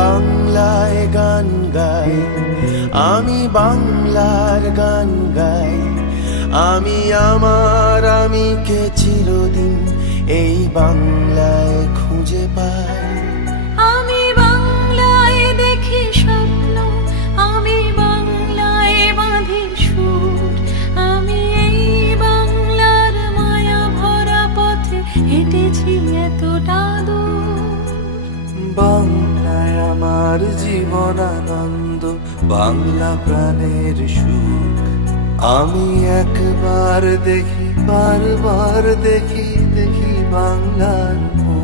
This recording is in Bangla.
বাংলায় গান গাই, আমি বাংলার গান গাই। আমি আমার আমিকে চিরদিন এই বাংলায় খুঁজে পাই। আমি বাংলায় দেখি স্বপ্ন, আমি বাংলায় বাঁধি সুর। আমি এই বাংলার মায়া ভরা পথে হেঁটেছি এতটা দূর। বাংলায় আমার জীবন আনন্দ, বাংলা প্রাণের সুখ। আমি একবার দেখি, বারবার দেখি, দেখি বাংলার মুখ।